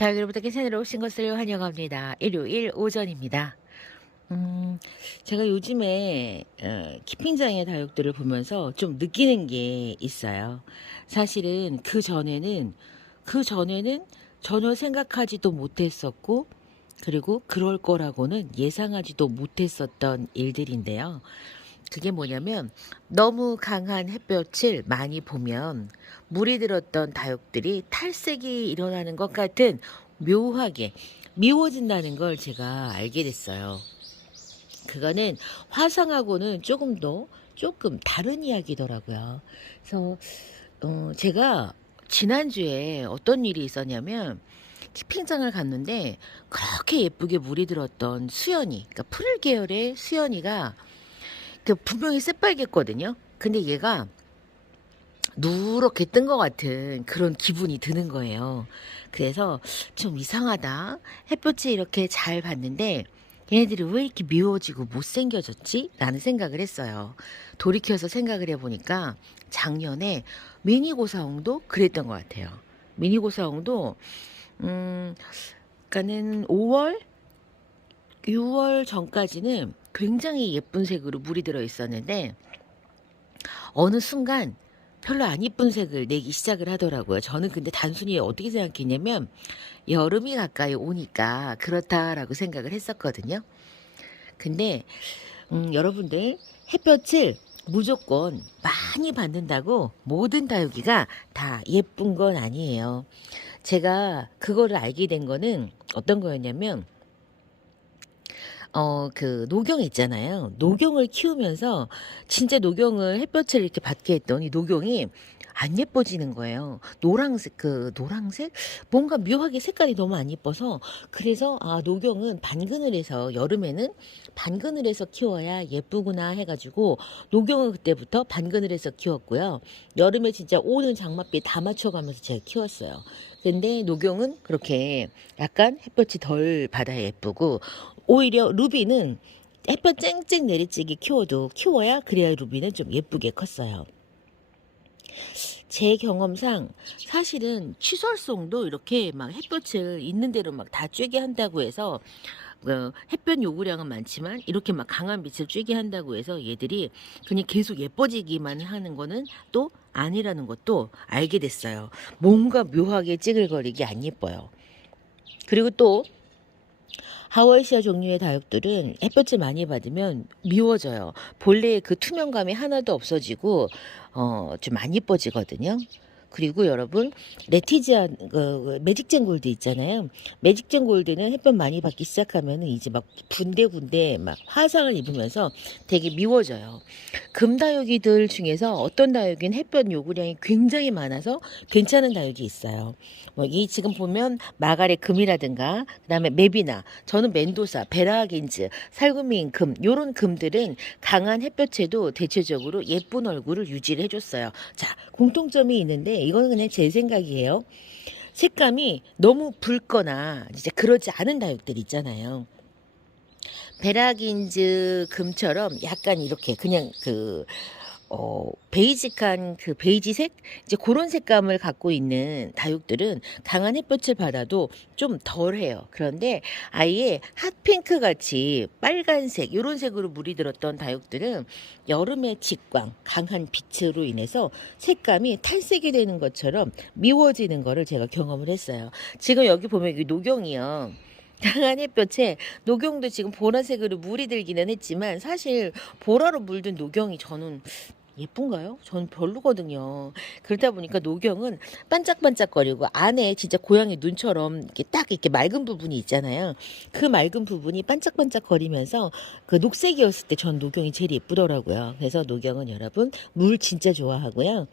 다육으로부터 괜찮으러 오신 것을 환영합니다. 일요일 오전입니다. 제가 요즘에 키핑장의 다육들을 보면서 좀 느끼는 게 있어요. 사실은 그 전에는 전혀 생각하지도 못했었고, 그리고 그럴 거라고는 예상하지도 못했었던 일들인데요. 그게 뭐냐면, 너무 강한 햇볕을 많이 보면 물이 들었던 다육들이 탈색이 일어나는 것 같은, 묘하게 미워진다는 걸 제가 알게 됐어요. 그거는 화상하고는 조금 다른 이야기더라고요. 그래서 제가 지난주에 어떤 일이 있었냐면, 키핑장을 갔는데 그렇게 예쁘게 물이 들었던 수연이, 그러니까 푸른 계열의 수연이가 분명히 새빨갰거든요. 근데 얘가 누렇게 뜬 것 같은 그런 기분이 드는 거예요. 그래서 좀 이상하다. 햇볕이 이렇게 잘 봤는데 얘네들이 왜 이렇게 미워지고 못생겨졌지? 라는 생각을 했어요. 돌이켜서 생각을 해보니까 작년에 미니고사홍도 그랬던 것 같아요. 미니고사홍도 그러니까는 5월, 6월 전까지는 굉장히 예쁜 색으로 물이 들어 있었는데 어느 순간 별로 안 이쁜 색을 내기 시작을 하더라고요. 저는 근데 단순히 어떻게 생각했냐면 여름이 가까이 오니까 그렇다라고 생각을 했었거든요. 근데 여러분들, 햇볕을 무조건 많이 받는다고 모든 다육이가 다 예쁜 건 아니에요. 제가 그거를 알게 된 거는 어떤 거였냐면, 그 노경 있잖아요. 노경을 키우면서 진짜 노경을 햇볕을 이렇게 받게 했더니 노경이 안 예뻐지는 거예요. 노랑색? 뭔가 묘하게 색깔이 너무 안 예뻐서, 그래서 노경은 반그늘에서, 여름에는 반그늘에서 키워야 예쁘구나 해가지고 노경은 그때부터 반그늘에서 키웠고요. 여름에 진짜 오는 장맛비 다 맞춰가면서 제가 키웠어요. 근데 노경은 그렇게 약간 햇볕이 덜 받아야 예쁘고, 오히려 루비는 햇볕 쨍쨍 내리쬐게 키워야 그래야 루비는 좀 예쁘게 컸어요. 제 경험상 사실은 취설송도 이렇게 막 햇볕을 있는 대로 막 다 쬐게 한다고 해서, 햇볕 요구량은 많지만 이렇게 막 강한 빛을 쬐게 한다고 해서 얘들이 그냥 계속 예뻐지기만 하는 거는 또 아니라는 것도 알게 됐어요. 뭔가 묘하게 찌글거리게 안 예뻐요. 그리고 또 하월시아 종류의 다육들은 햇볕을 많이 받으면 미워져요. 본래의 그 투명감이 하나도 없어지고 좀 안 예뻐지거든요. 그리고 여러분, 레티지아 매직젠 골드 있잖아요. 매직젠 골드는 햇볕 많이 받기 시작하면 이제 막 군데군데 막 화상을 입으면서 되게 미워져요. 금다육이들 중에서 어떤 다육인 햇볕 요구량이 굉장히 많아서 괜찮은 다육이 있어요. 뭐 이 지금 보면 마가렛 금이라든가, 그다음에 메비나, 저는 멘도사, 베라긴즈, 살구미인 금, 요런 금들은 강한 햇볕에도 대체적으로 예쁜 얼굴을 유지를 해줬어요. 자, 공통점이 있는데 이거는 그냥 제 생각이에요. 색감이 너무 붉거나 이제 그러지 않은 다육들 있잖아요. 베라긴즈 금처럼 약간 이렇게 그냥 베이직한 그 베이지색? 이제 그런 색감을 갖고 있는 다육들은 강한 햇볕을 받아도 좀 덜해요. 그런데 아예 핫핑크 같이 빨간색, 이런 색으로 물이 들었던 다육들은 여름의 직광, 강한 빛으로 인해서 색감이 탈색이 되는 것처럼 미워지는 거를 제가 경험을 했어요. 지금 여기 보면 이 노경이요. 강한 햇볕에 노경도 지금 보라색으로 물이 들기는 했지만 사실 보라로 물든 노경이 저는 예쁜가요? 저는 별로거든요. 그러다 보니까 노경은 반짝반짝거리고 안에 진짜 고양이 눈처럼 이렇게 딱 이렇게 맑은 부분이 있잖아요. 그 맑은 부분이 반짝반짝거리면서 그 녹색이었을 때 전 노경이 제일 예쁘더라고요. 그래서 노경은 여러분 물 진짜 좋아하고요.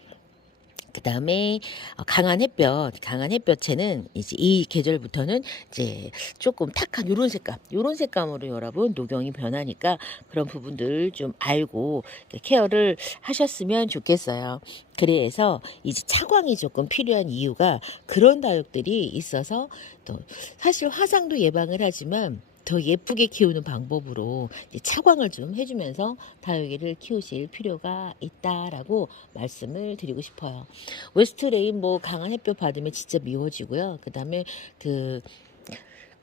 그 다음에 강한 햇볕에는 이제 이 계절부터는 이제 조금 탁한 요런 색감으로 여러분 노경이 변하니까 그런 부분들 좀 알고 케어를 하셨으면 좋겠어요. 그래서 이제 차광이 조금 필요한 이유가 그런 다육들이 있어서, 또 사실 화상도 예방을 하지만 더 예쁘게 키우는 방법으로 이제 차광을 좀 해주면서 다육이를 키우실 필요가 있다라고 말씀을 드리고 싶어요. 웨스트 레인보우 강한 햇볕 받으면 진짜 미워지고요. 그 다음에 그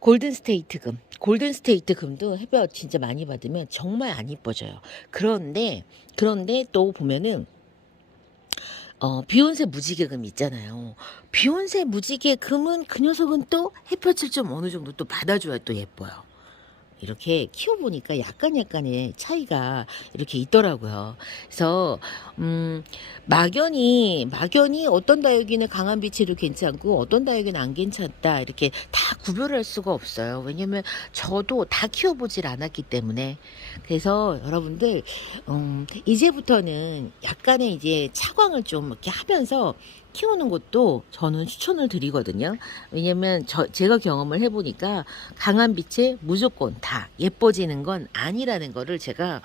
골든 스테이트 금도 햇볕 진짜 많이 받으면 정말 안 이뻐져요. 그런데 또 보면은 비욘세 무지개금 있잖아요. 비욘세 무지개금은 그 녀석은 또 햇볕을 좀 어느 정도 또 받아줘야 또 예뻐요. 이렇게 키워보니까 약간의 차이가 이렇게 있더라고요. 그래서 막연히 어떤 다육이는 강한 빛에도 괜찮고 어떤 다육이는 안 괜찮다 이렇게 다 구별할 수가 없어요. 왜냐면 저도 다 키워보질 않았기 때문에. 그래서 여러분들 이제부터는 약간의 이제 차광을 좀 이렇게 하면서 키우는 것도 저는 추천을 드리거든요. 왜냐면 제가 경험을 해보니까 강한 빛에 무조건 다 예뻐지는 건 아니라는 거를 제가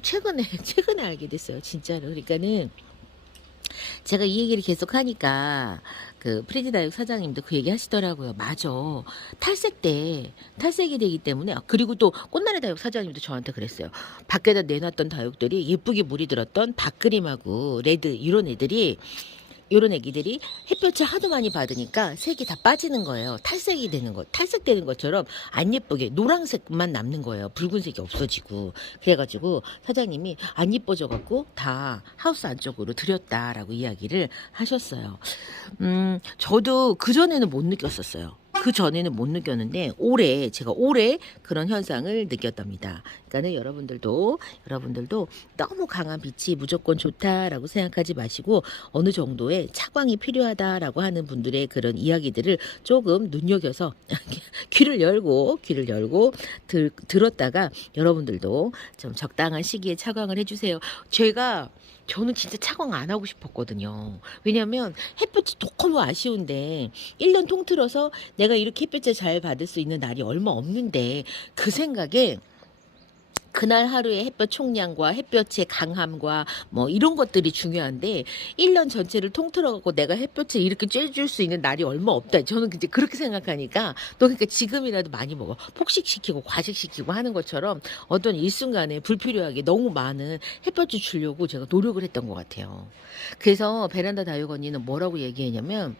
최근에 알게 됐어요. 진짜로. 그러니까는 제가 이 얘기를 계속 하니까 그 프레디 다육 사장님도 그 얘기 하시더라고요. 맞아. 탈색이 되기 때문에. 그리고 또 꽃나래 다육 사장님도 저한테 그랬어요. 밖에다 내놨던 다육들이 예쁘게 물이 들었던 박그림하고 레드 이런 애기들이 햇볕을 하도 많이 받으니까 색이 다 빠지는 거예요. 탈색되는 것처럼 안 예쁘게 노란색만 남는 거예요. 붉은색이 없어지고. 그래가지고 사장님이 안 예뻐져갖고 다 하우스 안쪽으로 들였다라고 이야기를 하셨어요. 저도 그전에는 못 느꼈었어요. 못 느꼈는데 제가 올해 그런 현상을 느꼈답니다. 그러니까는 여러분들도 너무 강한 빛이 무조건 좋다라고 생각하지 마시고 어느 정도의 차광이 필요하다라고 하는 분들의 그런 이야기들을 조금 눈여겨서 귀를 열고 들었다가 여러분들도 좀 적당한 시기에 차광을 해주세요. 저는 진짜 차광 안 하고 싶었거든요. 왜냐면 햇볕이 너무 아쉬운데 1년 통틀어서 내가 이렇게 햇볕을 잘 받을 수 있는 날이 얼마 없는데 그 생각에 그날 하루의 햇볕 총량과 햇볕의 강함과 뭐 이런 것들이 중요한데 1년 전체를 통틀어갖고 내가 햇볕을 이렇게 쬐줄 수 있는 날이 얼마 없다. 저는 이제 그렇게 생각하니까 그러니까 지금이라도 많이 먹어. 폭식시키고 과식시키고 하는 것처럼 어떤 일순간에 불필요하게 너무 많은 햇볕을 주려고 제가 노력을 했던 것 같아요. 그래서 베란다 다육 언니는 뭐라고 얘기했냐면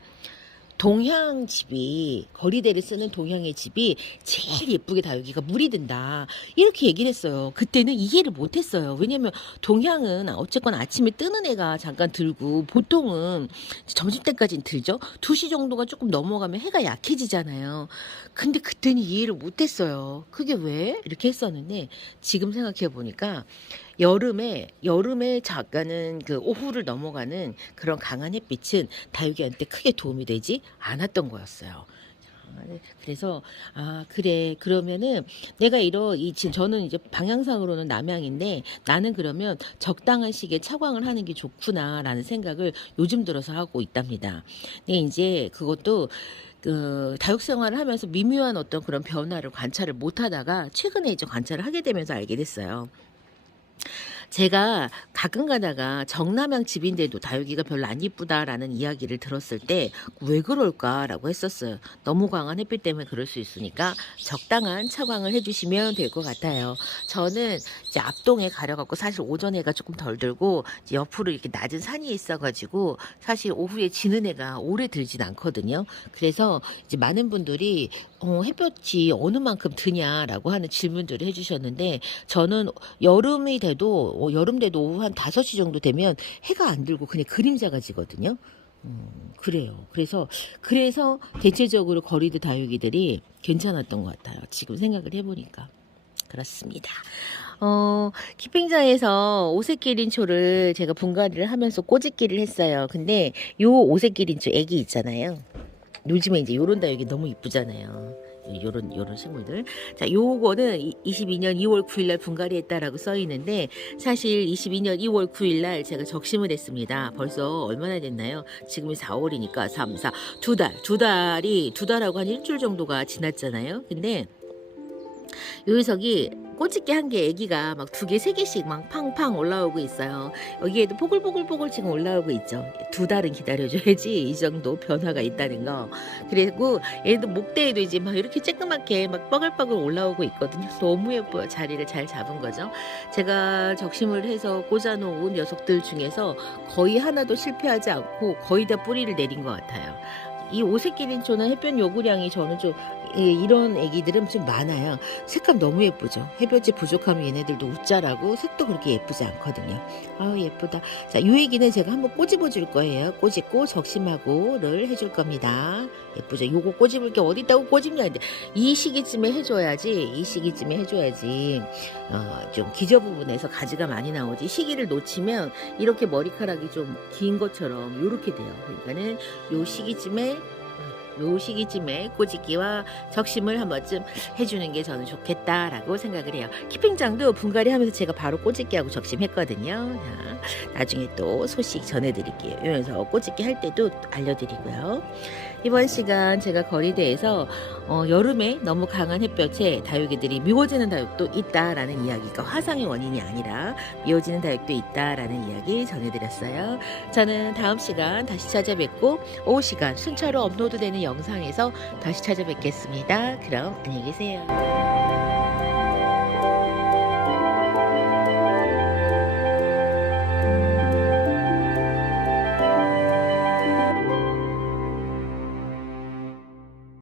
동향 집이 거리대를 쓰는 동향의 집이 제일 예쁘게 다육이가 물이 든다 이렇게 얘기를 했어요. 그때는 이해를 못했어요. 왜냐면 동향은 어쨌거나 아침에 뜨는 애가 잠깐 들고 보통은 점심때까지는 들죠. 2시 정도가 조금 넘어가면 해가 약해지잖아요. 근데 그때는 이해를 못했어요. 그게 왜? 이렇게 했었는데 지금 생각해 보니까 여름에 잠깐은 그 오후를 넘어가는 그런 강한 햇빛은 다육이한테 크게 도움이 되지 않았던 거였어요. 그래서 그래 그러면은 내가 지금 저는 이제 방향상으로는 남향인데 나는 그러면 적당한 시기에 차광을 하는 게 좋구나라는 생각을 요즘 들어서 하고 있답니다. 근데 이제 그것도 다육 생활을 하면서 미묘한 어떤 그런 변화를 관찰을 못 하다가 최근에 이제 관찰을 하게 되면서 알게 됐어요. 제가 가끔 가다가 정남향 집인데도 다육이가 별로 안 이쁘다라는 이야기를 들었을 때 왜 그럴까라고 했었어요. 너무 강한 햇빛 때문에 그럴 수 있으니까 적당한 차광을 해주시면 될 것 같아요. 저는 이제 앞동에 가려갖고 사실 오전 해가 조금 덜 들고 이제 옆으로 이렇게 낮은 산이 있어가지고 사실 오후에 지는 해가 오래 들진 않거든요. 그래서 이제 많은 분들이 햇볕이 어느 만큼 드냐라고 하는 질문들을 해주셨는데 저는 여름 돼도 오후 한 5시 정도 되면 해가 안 들고 그냥 그림자가 지거든요. 그래요. 그래서 대체적으로 거리드 다육이들이 괜찮았던 것 같아요. 지금 생각을 해보니까. 그렇습니다. 키핑장에서 오색기린초를 제가 분갈이를 하면서 꼬집기를 했어요. 근데 요 오색기린초 애기 있잖아요. 요즘에 이제 요런 다육이 너무 이쁘잖아요. 요런 식물들. 자, 요거는 22년 2월 9일날 분갈이했다라고 써 있는데 사실 22년 2월 9일날 제가 적심을 했습니다. 벌써 얼마나 됐나요? 지금이 4월이니까 3, 4, 두 달하고 한 일주일 정도가 지났잖아요. 근데 요 녀석이 꼬집게 한 개 애기가 막 2개, 3개씩 막 팡팡 올라오고 있어요. 여기에도 보글보글보글 지금 올라오고 있죠. 2달은 기다려줘야지 이 정도 변화가 있다는 거. 그리고 얘도 목대에도 이제 막 이렇게 쬐끄맣게 막 뻐글뻐글 올라오고 있거든요. 너무 예뻐요. 자리를 잘 잡은 거죠. 제가 적심을 해서 꽂아놓은 녀석들 중에서 거의 하나도 실패하지 않고 거의 다 뿌리를 내린 것 같아요. 이 오색기린초나 햇볕 요구량이 저는 좀 이런 애기들은 좀 많아요. 색감 너무 예쁘죠. 햇볕이 부족하면 얘네들도 웃자라고 색도 그렇게 예쁘지 않거든요. 아 예쁘다. 자, 이 애기는 제가 한번 꼬집어 줄 거예요. 꼬집고 적심하고를 해줄 겁니다. 예쁘죠. 요거 꼬집을 게 어디 있다고 꼬집냐. 이 시기쯤에 해줘야지. 이 시기쯤에 해줘야지. 좀 기저 부분에서 가지가 많이 나오지. 시기를 놓치면 이렇게 머리카락이 좀 긴 것처럼 요렇게 돼요. 그러니까는 요 시기쯤에 꼬집기와 적심을 한 번쯤 해주는 게 저는 좋겠다라고 생각을 해요. 키핑장도 분갈이 하면서 제가 바로 꼬집기하고 적심했거든요. 자, 나중에 또 소식 전해드릴게요. 이러면서 꼬집기 할 때도 알려드리고요. 이번 시간 제가 거리대에서 여름에 너무 강한 햇볕에 다육이들이 미워지는 다육도 있다라는 이야기가 화상의 원인이 아니라 미워지는 다육도 있다라는 이야기 전해드렸어요. 저는 다음 시간 다시 찾아뵙고 오후 시간 순차로 업로드되는 영상에서 다시 찾아뵙겠습니다. 그럼 안녕히 계세요.